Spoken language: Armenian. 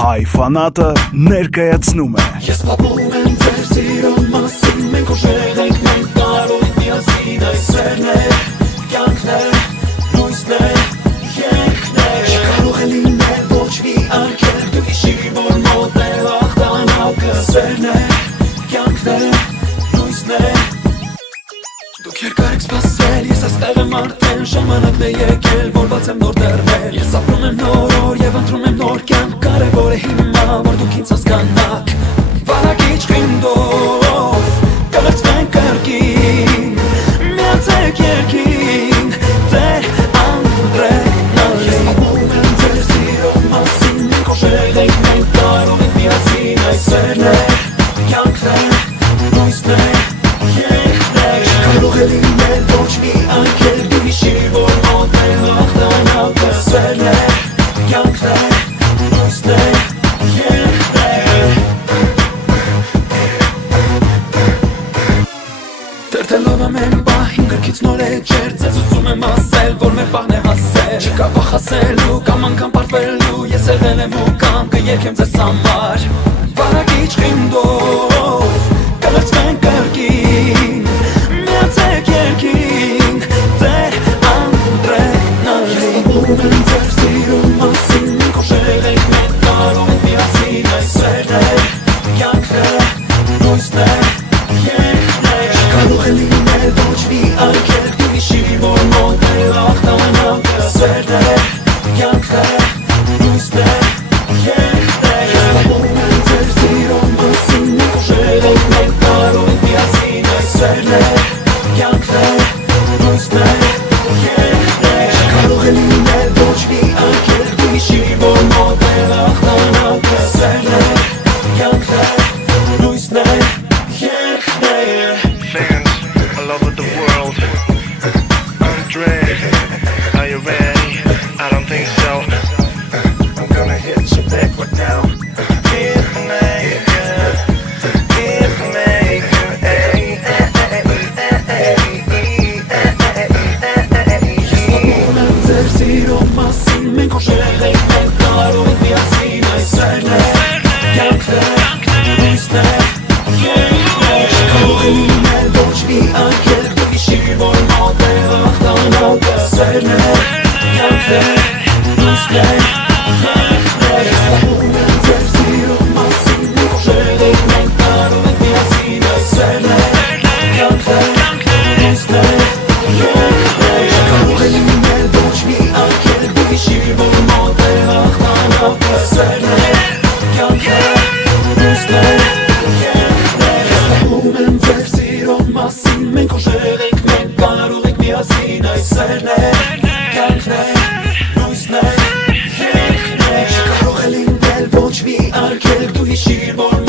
Հայ ֆանատը ներկայացնում է Ես պատմում եմ ձեր սիրո մասին Մենք ուժեղ ենք, մենք կարող ենք միասին Այս սերն է, կյանքն է, լույսն է, երգն է Չկարող է լինել ոչ մի արգելք Դու հիշիր, որ մոտ է հաղթանակը Սերն է, կյանքն է, լույսն է Դուք երկար եք սպասել, ես այստեղ եմ արդեն Ժամանակն է եկել, որ բացեմ նոր դռներ Ես ապրում եմ նոր օր և ընտրում եմ նոր կյանք Կարևոր է հիմա, որ դուք ինձ հասկանաք Վարագիչ խինդով, կլցվենք կրկին Միացեք երկին, ձեր անդրեգնալին Ես պատմում եմ ձեր սիրո մասին Մենք ուժեղ ենք, մենք կարող ենք միասին Այս սերն է, կյանքն է, լույսն է, երգն է Չկարող է լինել ոչ մի արգելք Դու հիշիր, որ մոտ է հաղթանակը Սերն է, կյանքն է, լույսն է, երգն է Թերթելով ամեն պահին գրքից նոր էջեր Ձեզ ուզում եմ ասել, որ մեր պահն է հասել Չկա վախացելու կամ անգամ պարտվելու Ես եղել եմ ու կամ կերգեմ ձեզ համար Վարագիչ խինդով, կլցվենք կրկին Միացեք երկին, ձեր անդրեգնալին Ես պատմում եմ ձեր սիրո մասին Մենք ուժեղ ենք, մենք կարող ենք միասին Այս սերն է, կյանքն է, լույսն է, երգն է Չկարող է լինել ոչ մի արգելք Դու հիշիր, որ մոտ է հաղթանակը Սերն է, կյանքն է, լույսն է, երգն է Ես պատմում եմ ձեր սիրո մասին Մենք ուժեղ ենք, մենք կարող ենք միասին Այս սերն է, կյանքն է, լույսն է, երգն է Չկարող է լինել ոչ մի արգելք Դու հիշիր, որ մոտ է հաղթանակը Սերն է, կյանքն է, լույսն է, երգն է Fans all over the world. Andre, are you ready? I don't think so. I'm gonna hit you back right now. Hitmaker, Hitmaker, Ես պատմում եմ ձեր սիրո մասին Մենք ուժեղ ենք, մենք կարող ենք միասին Այս սերն է, կյանքն է, լույսն է, երգն է Չկարող է լինել ոչ մի արգելք Դու հիշիր, որ մոտ է հաղթանակը Սերն է, կյանքն է, լույսն է, երգն է Ես պատմում եմ ձեր սիրո մասին Մենք ուժեղ ենք, մենք կարող ենք միասին Այս սերն է, կյանքն է, լույսն է, երգն է Չկարող է լինել ոչ մի արգելք Դու հիշիր, որ մոտ է հաղթանակը Սերն է, կյանքն է, լույսն է, երգն է Ես պատմում եմ ձեր սիրո մասին Մենք ուժեղ ենք, մենք կարող ենք միասին Այս սերն է, կյանքն է, լույսն է, երգն է Չկարող է լինել ոչ մի արգելք Դու հիշիր, որ